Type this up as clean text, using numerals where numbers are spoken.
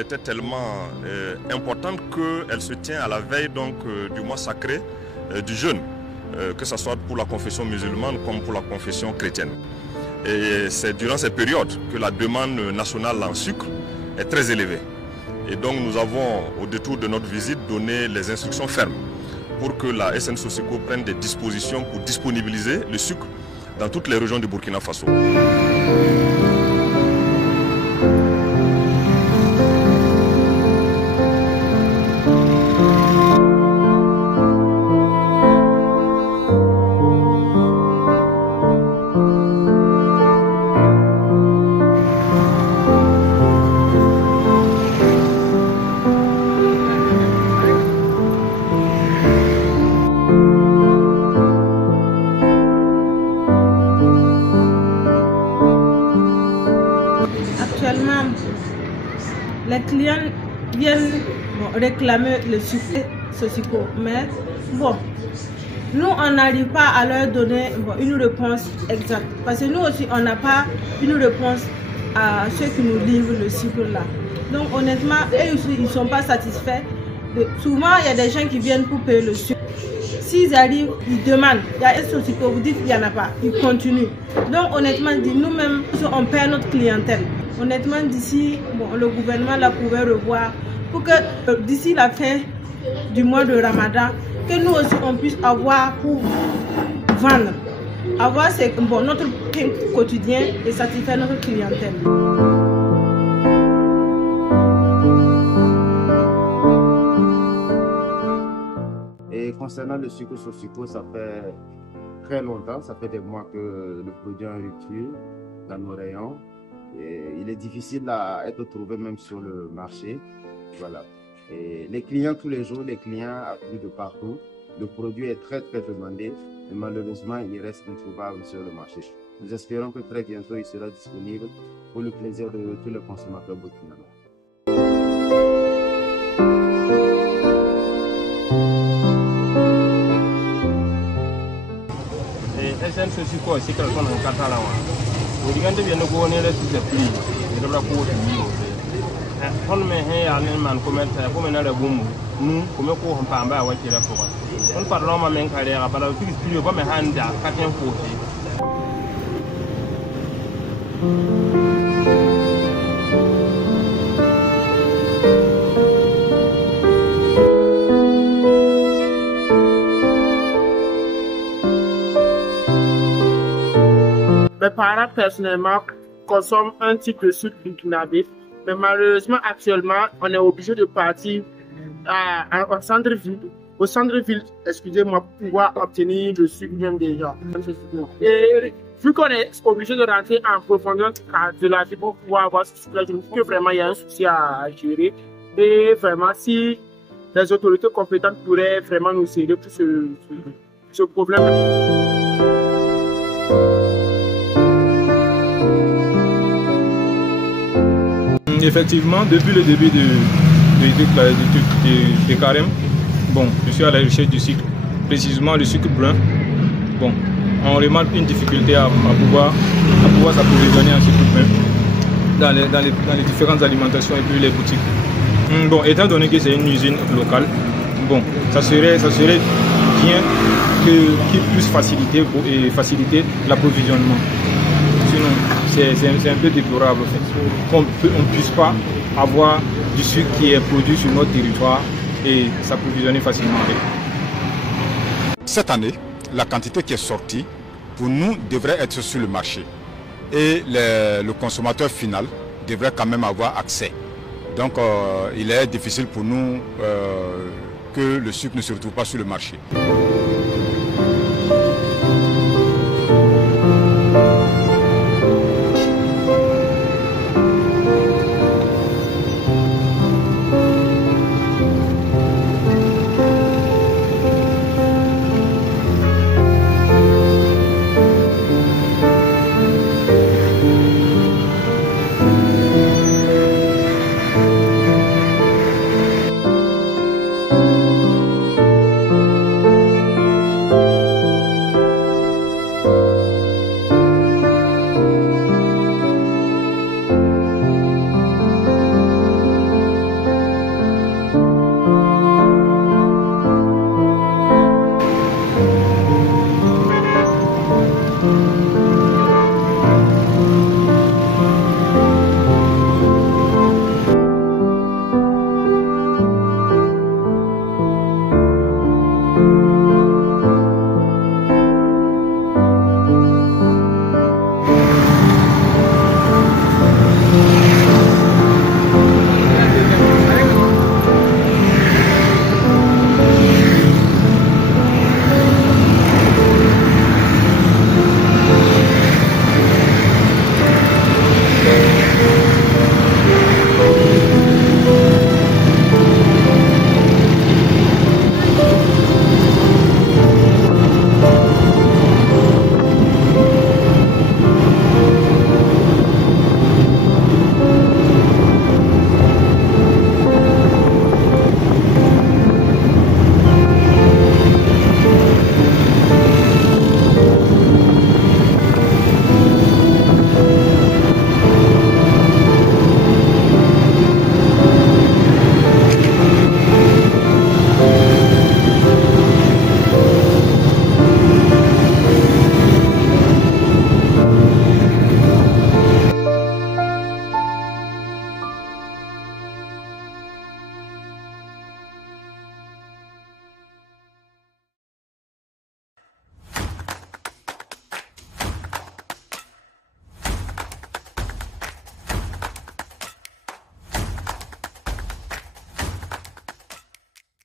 était tellement importante qu'elle se tient à la veille donc, du mois sacré du jeûne, que ce soit pour la confession musulmane comme pour la confession chrétienne. Et c'est durant ces périodes que la demande nationale en sucre est très élevée. Et donc nous avons, au détour de notre visite, donné les instructions fermes pour que la SN Sosico prenne des dispositions pour disponibiliser le sucre dans toutes les régions du Burkina Faso. Actuellement, les clients viennent réclamer le sucre Sosico, mais bon, nous on n'arrive pas à leur donner une réponse exacte, parce que nous aussi on n'a pas une réponse à ceux qui nous livrent le sucre là. Donc honnêtement, eux aussi, ils ne sont pas satisfaits. Souvent il y a des gens qui viennent pour payer le sucre. S'ils arrivent, ils demandent, il y a un Sosico, vous dites qu'il n'y en a pas, ils continuent. Donc honnêtement, nous-mêmes, on perd notre clientèle. Honnêtement, d'ici, le gouvernement la pouvait revoir pour que d'ici la fin du mois de Ramadan, que nous aussi on puisse avoir pour vendre, avoir notre pain quotidien et satisfaire notre clientèle. Et concernant le sucre Sosico, ça fait très longtemps, ça fait des mois que le produit est en rupture dans nos rayons. Et il est difficile à être trouvé même sur le marché. Voilà. Et les clients, tous les jours, les clients affluent de partout. Le produit est très demandé, mais malheureusement, il reste introuvable sur le marché. Nous espérons que très bientôt, il sera disponible pour le plaisir de tous les consommateurs burkinabés. SN Sosico c'est quelque chose en Catalan. Vous dites que vous avez un prix, vous avez un prix. On met un man comme ça, comme un album, nous, comme un courant par bas, on tire pour on parle en même carrière, à la fixe, il y a pas mes hands à 4 côtés. Mes parents personnellement consomment un type de sucre burkinabé, mais malheureusement actuellement on est obligé de partir au centre-ville. Au centre-ville, excusez-moi, pour pouvoir obtenir le sucre même déjà. Et vu qu'on est obligé de rentrer en profondeur de la ville pour pouvoir avoir ce sucre, je me dis que vraiment il y a un souci à gérer. Et vraiment, si les autorités compétentes pourraient vraiment nous aider pour ce problème. Effectivement, depuis le début de carême, bon, je suis à la recherche du sucre, précisément le sucre brun. Bon, on remarque une difficulté à pouvoir s'approvisionner en sucre brun dans les différentes alimentations et puis les boutiques. Bon, étant donné que c'est une usine locale, bon, ça serait bien qu'il puisse faciliter l'approvisionnement. Sinon, c'est un peu déplorable en fait, qu'on ne puisse pas avoir du sucre qui est produit sur notre territoire et s'approvisionner facilement avec. Cette année, la quantité qui est sortie, pour nous, devrait être sur le marché. Et le consommateur final devrait quand même avoir accès. Donc, il est difficile pour nous que le sucre ne se retrouve pas sur le marché.